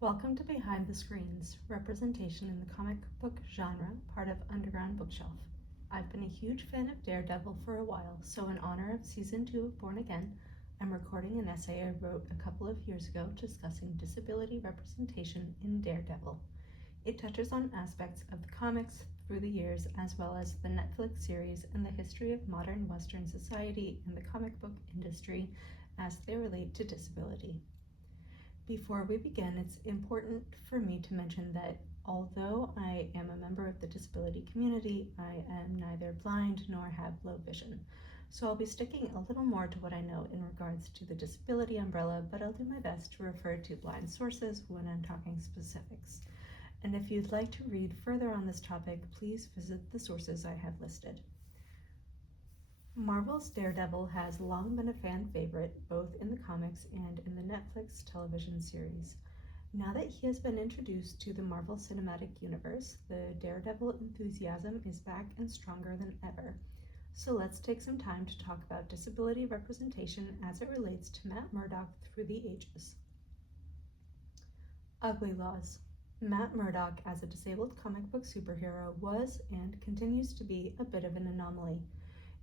Welcome to Behind the Screens, representation in the comic book genre, part of Underground Bookshelf. I've been a huge fan of Daredevil for a while, so in honor of Season 2 of Born Again, I'm recording an essay I wrote a couple of years ago discussing disability representation in Daredevil. It touches on aspects of the comics through the years, as well as the Netflix series and the history of modern Western society and the comic book industry as they relate to disability. Before we begin, it's important for me to mention that although I am a member of the disability community, I am neither blind nor have low vision. So I'll be sticking a little more to what I know in regards to the disability umbrella, but I'll do my best to refer to blind sources when I'm talking specifics. And if you'd like to read further on this topic, please visit the sources I have listed. Marvel's Daredevil has long been a fan favorite, both in the comics and in the Netflix television series. Now that he has been introduced to the Marvel Cinematic Universe, the Daredevil enthusiasm is back and stronger than ever. So let's take some time to talk about disability representation as it relates to Matt Murdock through the ages. Ugly Laws. Matt Murdock, as a disabled comic book superhero, was and continues to be a bit of an anomaly.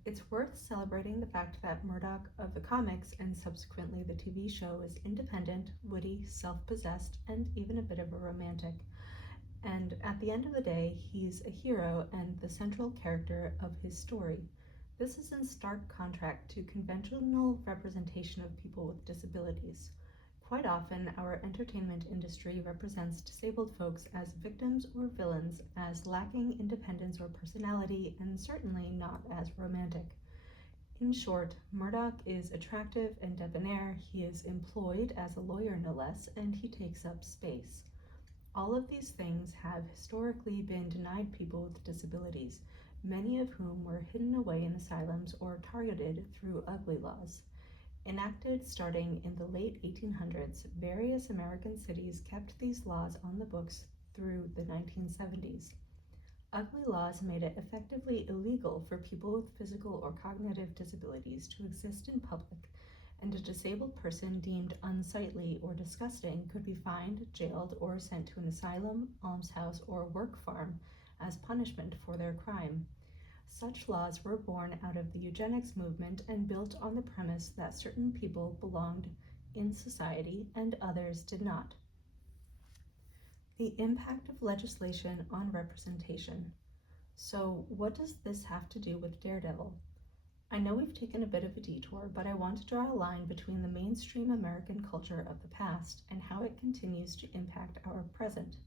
It's worth celebrating the fact that Murdock of the comics and subsequently the TV show is independent, witty, self-possessed, and even a bit of a romantic. And at the end of the day, he's a hero and the central character of his story. This is in stark contrast to conventional representation of people with disabilities. Quite often, our entertainment industry represents disabled folks as victims or villains, as lacking independence or personality, and certainly not as romantic. In short, Murdock is attractive and debonair, he is employed as a lawyer no less, and he takes up space. All of these things have historically been denied people with disabilities, many of whom were hidden away in asylums or targeted through ugly laws. Enacted starting in the late 1800s, various American cities kept these laws on the books through the 1970s. Ugly laws made it effectively illegal for people with physical or cognitive disabilities to exist in public, and a disabled person deemed unsightly or disgusting could be fined, jailed, or sent to an asylum, almshouse, or work farm as punishment for their crime. Such laws were born out of the eugenics movement and built on the premise that certain people belonged in society and others did not. The impact of legislation on representation. So, what does this have to do with Daredevil? I know we've taken a bit of a detour, but I want to draw a line between the mainstream American culture of the past and how it continues to impact our present.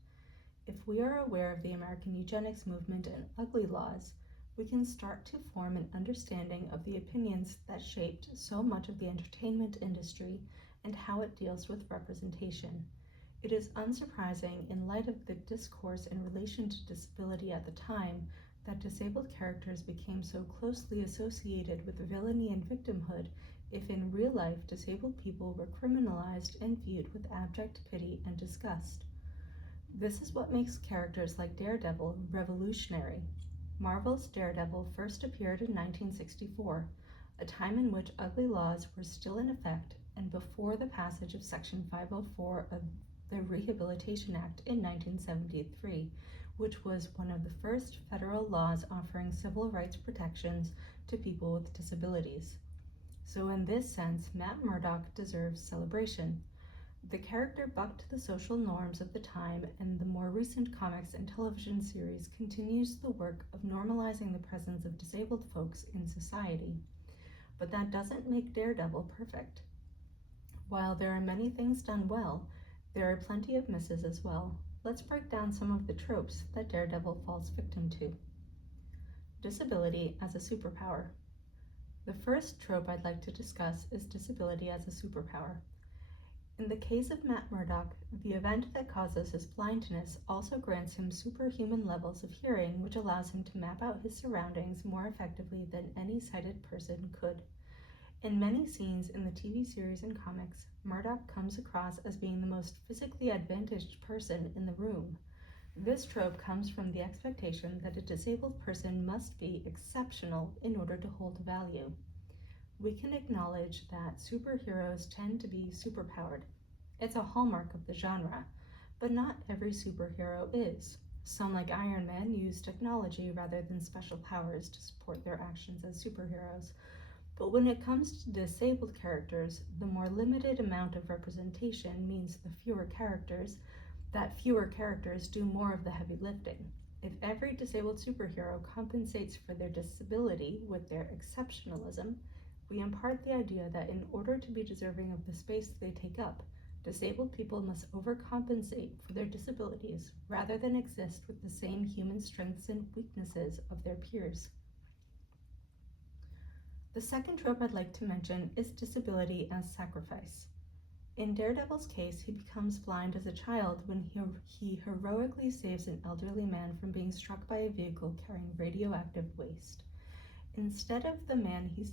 If we are aware of the American eugenics movement and ugly laws, we can start to form an understanding of the opinions that shaped so much of the entertainment industry and how it deals with representation. It is unsurprising, in light of the discourse in relation to disability at the time, that disabled characters became so closely associated with villainy and victimhood if in real life disabled people were criminalized and viewed with abject pity and disgust. This is what makes characters like Daredevil revolutionary. Marvel's Daredevil first appeared in 1964, a time in which ugly laws were still in effect and before the passage of Section 504 of the Rehabilitation Act in 1973, which was one of the first federal laws offering civil rights protections to people with disabilities. So in this sense, Matt Murdock deserves celebration. The character bucked the social norms of the time, and the more recent comics and television series continues the work of normalizing the presence of disabled folks in society. But that doesn't make Daredevil perfect. While there are many things done well, there are plenty of misses as well. Let's break down some of the tropes that Daredevil falls victim to. Disability as a superpower. The first trope I'd like to discuss is disability as a superpower. In the case of Matt Murdock, the event that causes his blindness also grants him superhuman levels of hearing, which allows him to map out his surroundings more effectively than any sighted person could. In many scenes in the TV series and comics, Murdock comes across as being the most physically advantaged person in the room. This trope comes from the expectation that a disabled person must be exceptional in order to hold value. We can acknowledge that superheroes tend to be superpowered. It's a hallmark of the genre. But not every superhero is. Some, like Iron Man, use technology rather than special powers to support their actions as superheroes. But when it comes to disabled characters, the more limited amount of representation means fewer characters do more of the heavy lifting. If every disabled superhero compensates for their disability with their exceptionalism, we impart the idea that in order to be deserving of the space they take up, disabled people must overcompensate for their disabilities rather than exist with the same human strengths and weaknesses of their peers. The second trope I'd like to mention is disability as sacrifice. In Daredevil's case, he becomes blind as a child when he heroically saves an elderly man from being struck by a vehicle carrying radioactive waste. Instead of the man he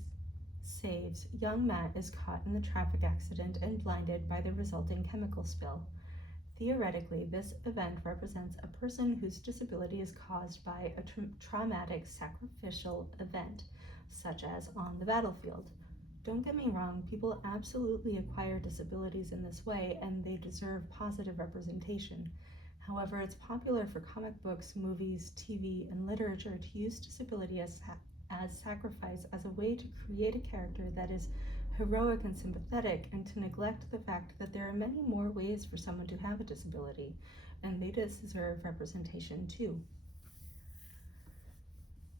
saves, young Matt is caught in the traffic accident and blinded by the resulting chemical spill. Theoretically, this event represents a person whose disability is caused by a traumatic sacrificial event, such as on the battlefield. Don't get me wrong, people absolutely acquire disabilities in this way, and they deserve positive representation. However, it's popular for comic books, movies, TV, and literature to use disability as sacrifice as a way to create a character that is heroic and sympathetic, and to neglect the fact that there are many more ways for someone to have a disability, and they deserve representation too.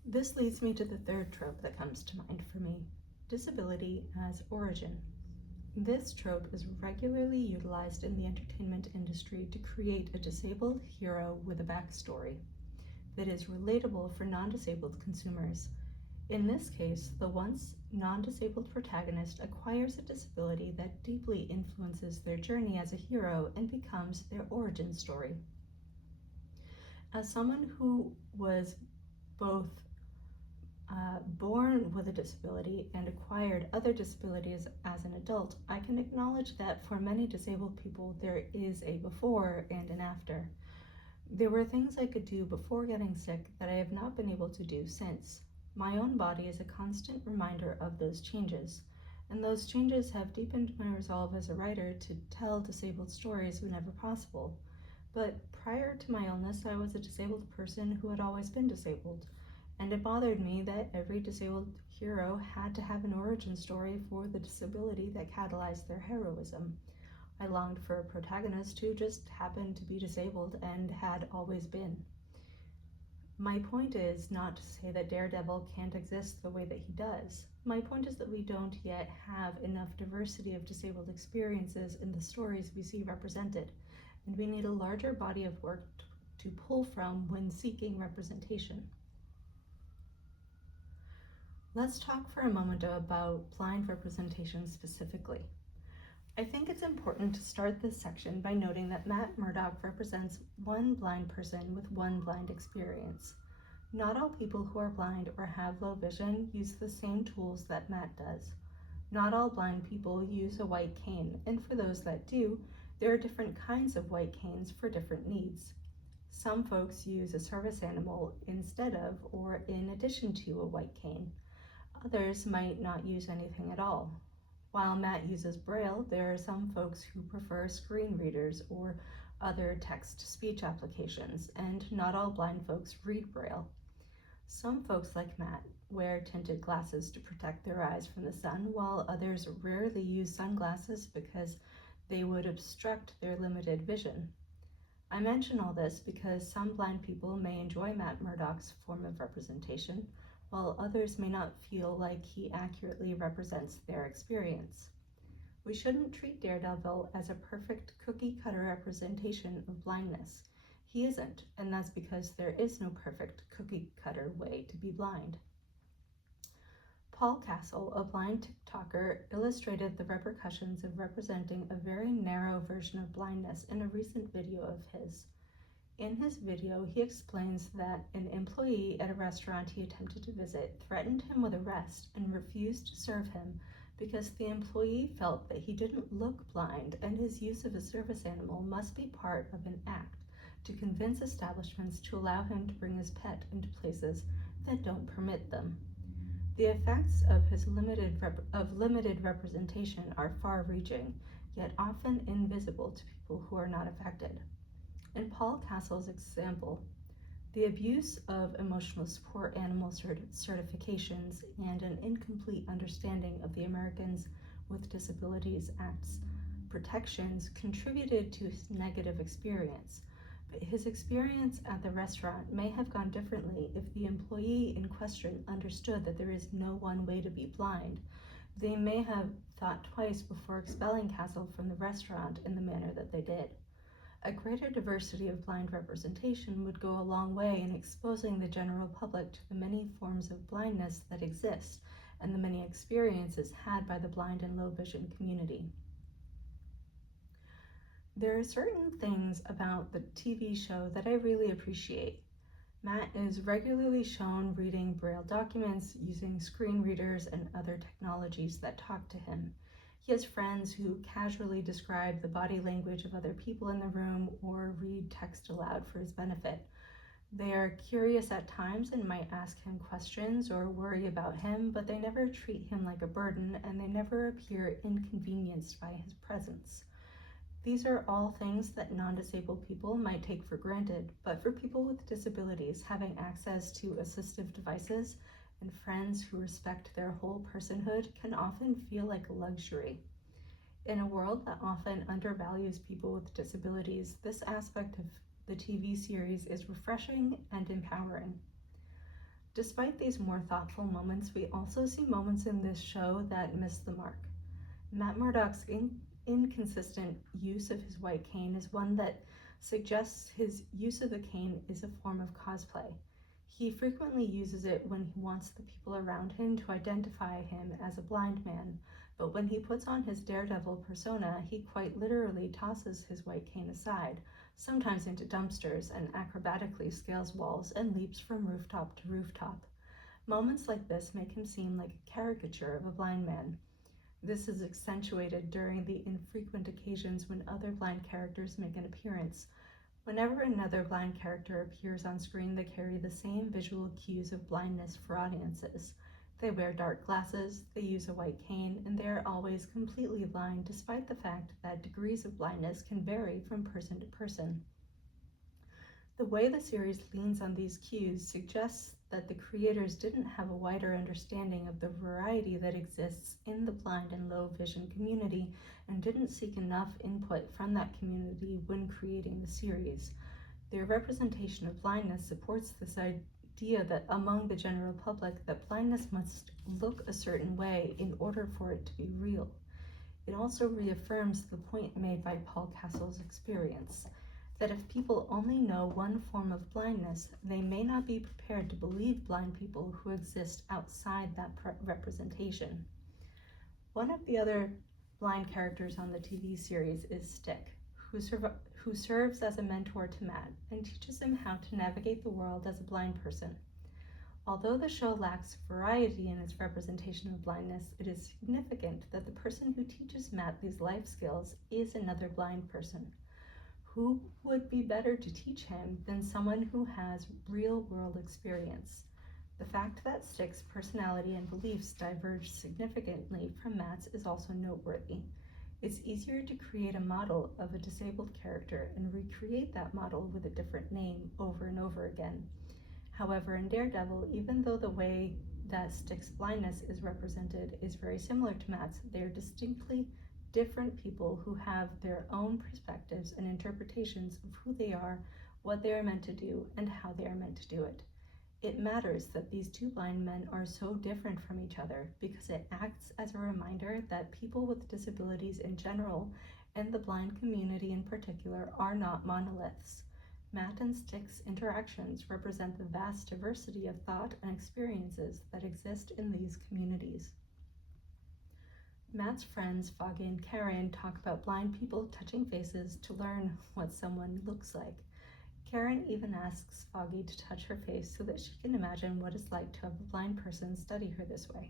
This leads me to the third trope that comes to mind for me: disability as origin. This trope is regularly utilized in the entertainment industry to create a disabled hero with a backstory that is relatable for non-disabled consumers. In this case, the once non-disabled protagonist acquires a disability that deeply influences their journey as a hero and becomes their origin story. As someone who was both born with a disability and acquired other disabilities as an adult, I can acknowledge that for many disabled people there is a before and an after. There were things I could do before getting sick that I have not been able to do since. My own body is a constant reminder of those changes, and those changes have deepened my resolve as a writer to tell disabled stories whenever possible. But prior to my illness, I was a disabled person who had always been disabled, and it bothered me that every disabled hero had to have an origin story for the disability that catalyzed their heroism. I longed for a protagonist who just happened to be disabled and had always been. My point is not to say that Daredevil can't exist the way that he does. My point is that we don't yet have enough diversity of disabled experiences in the stories we see represented, and we need a larger body of work to pull from when seeking representation. Let's talk for a moment about blind representation specifically. I think it's important to start this section by noting that Matt Murdock represents one blind person with one blind experience. Not all people who are blind or have low vision use the same tools that Matt does. Not all blind people use a white cane, and for those that do, there are different kinds of white canes for different needs. Some folks use a service animal instead of or in addition to a white cane. Others might not use anything at all. While Matt uses Braille, there are some folks who prefer screen readers or other text-to-speech applications, and not all blind folks read Braille. Some folks, like Matt, wear tinted glasses to protect their eyes from the sun, while others rarely use sunglasses because they would obstruct their limited vision. I mention all this because some blind people may enjoy Matt Murdock's form of representation, while others may not feel like he accurately represents their experience. We shouldn't treat Daredevil as a perfect cookie-cutter representation of blindness. He isn't, and that's because there is no perfect cookie-cutter way to be blind. Paul Castle, a blind TikToker, illustrated the repercussions of representing a very narrow version of blindness in a recent video of his. In his video, he explains that an employee at a restaurant he attempted to visit threatened him with arrest and refused to serve him because the employee felt that he didn't look blind and his use of a service animal must be part of an act to convince establishments to allow him to bring his pet into places that don't permit them. The effects of his limited representation are far-reaching, yet often invisible to people who are not affected. In Paul Castle's example, the abuse of emotional support animal certifications and an incomplete understanding of the Americans with Disabilities Act's protections contributed to his negative experience. But his experience at the restaurant may have gone differently if the employee in question understood that there is no one way to be blind. They may have thought twice before expelling Castle from the restaurant in the manner that they did. A greater diversity of blind representation would go a long way in exposing the general public to the many forms of blindness that exist and the many experiences had by the blind and low vision community. There are certain things about the TV show that I really appreciate. Matt is regularly shown reading Braille documents using screen readers and other technologies that talk to him. He has friends who casually describe the body language of other people in the room or read text aloud for his benefit. They are curious at times and might ask him questions or worry about him, but they never treat him like a burden and they never appear inconvenienced by his presence. These are all things that non-disabled people might take for granted, but for people with disabilities, having access to assistive devices and friends who respect their whole personhood can often feel like a luxury. In a world that often undervalues people with disabilities, this aspect of the TV series is refreshing and empowering. Despite these more thoughtful moments, we also see moments in this show that miss the mark. Matt Murdock's inconsistent use of his white cane is one that suggests his use of the cane is a form of cosplay. He frequently uses it when he wants the people around him to identify him as a blind man, but when he puts on his Daredevil persona, he quite literally tosses his white cane aside, sometimes into dumpsters, and acrobatically scales walls and leaps from rooftop to rooftop. Moments like this make him seem like a caricature of a blind man. This is accentuated during the infrequent occasions when other blind characters make an appearance. Whenever another blind character appears on screen, they carry the same visual cues of blindness for audiences. They wear dark glasses, they use a white cane, and they are always completely blind, despite the fact that degrees of blindness can vary from person to person. The way the series leans on these cues suggests that the creators didn't have a wider understanding of the variety that exists in the blind and low vision community and didn't seek enough input from that community when creating the series. Their representation of blindness supports this idea that among the general public that blindness must look a certain way in order for it to be real. It also reaffirms the point made by Paul Castle's experience, that if people only know one form of blindness, they may not be prepared to believe blind people who exist outside that representation. One of the other blind characters on the TV series is Stick, who serves as a mentor to Matt and teaches him how to navigate the world as a blind person. Although the show lacks variety in its representation of blindness, it is significant that the person who teaches Matt these life skills is another blind person. Who would be better to teach him than someone who has real-world experience? The fact that Stick's personality and beliefs diverge significantly from Matt's is also noteworthy. It's easier to create a model of a disabled character and recreate that model with a different name over and over again. However, in Daredevil, even though the way that Stick's blindness is represented is very similar to Matt's, they are distinctly different people who have their own perspectives and interpretations of who they are, what they are meant to do, and how they are meant to do it. It matters that these two blind men are so different from each other because it acts as a reminder that people with disabilities in general and the blind community in particular are not monoliths. Matt and Stick's interactions represent the vast diversity of thought and experiences that exist in these communities. Matt's friends, Foggy and Karen, talk about blind people touching faces to learn what someone looks like. Karen even asks Foggy to touch her face so that she can imagine what it's like to have a blind person study her this way.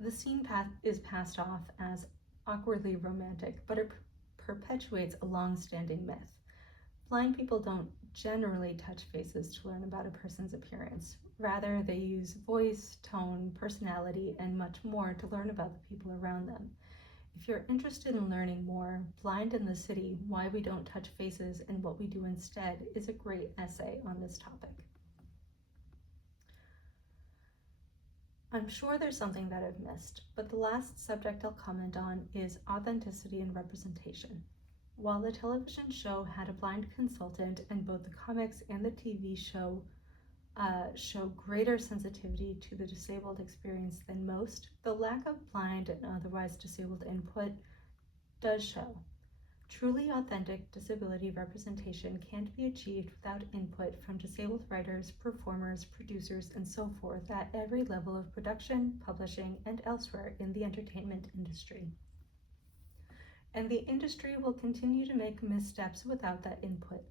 The scene is passed off as awkwardly romantic, but it perpetuates a long-standing myth. Blind people don't generally touch faces to learn about a person's appearance. Rather, they use voice, tone, personality, and much more to learn about the people around them. If you're interested in learning more, Blind in the City, Why We Don't Touch Faces and What We Do Instead is a great essay on this topic. I'm sure there's something that I've missed, but the last subject I'll comment on is authenticity and representation. While the television show had a blind consultant and both the comics and the TV show show greater sensitivity to the disabled experience than most, the lack of blind and otherwise disabled input does show. Truly authentic disability representation can't be achieved without input from disabled writers, performers, producers, and so forth at every level of production, publishing, and elsewhere in the entertainment industry. And the industry will continue to make missteps without that input.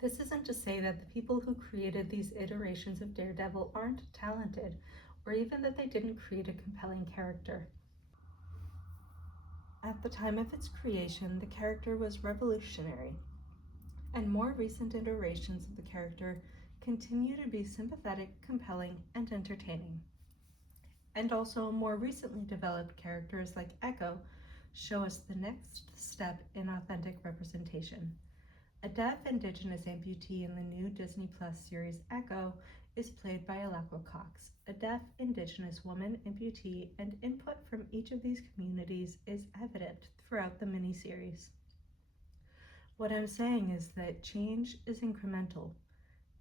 This isn't to say that the people who created these iterations of Daredevil aren't talented, or even that they didn't create a compelling character. At the time of its creation, the character was revolutionary, and more recent iterations of the character continue to be sympathetic, compelling, and entertaining. And also, more recently developed characters like Echo show us the next step in authentic representation. A deaf Indigenous amputee in the new Disney Plus series Echo is played by Alakwa Cox, a deaf Indigenous woman amputee, and input from each of these communities is evident throughout the miniseries. What I'm saying is that change is incremental.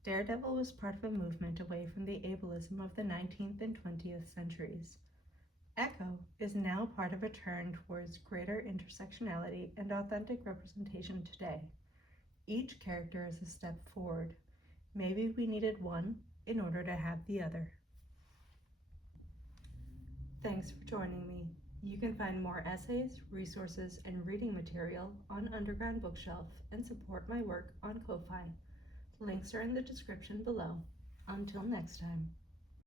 Daredevil was part of a movement away from the ableism of the 19th and 20th centuries. Echo is now part of a turn towards greater intersectionality and authentic representation today. Each character is a step forward. Maybe we needed one in order to have the other. Thanks for joining me. You can find more essays, resources, and reading material on Underground Bookshelf and support my work on Ko-Fi. Links are in the description below. Until next time.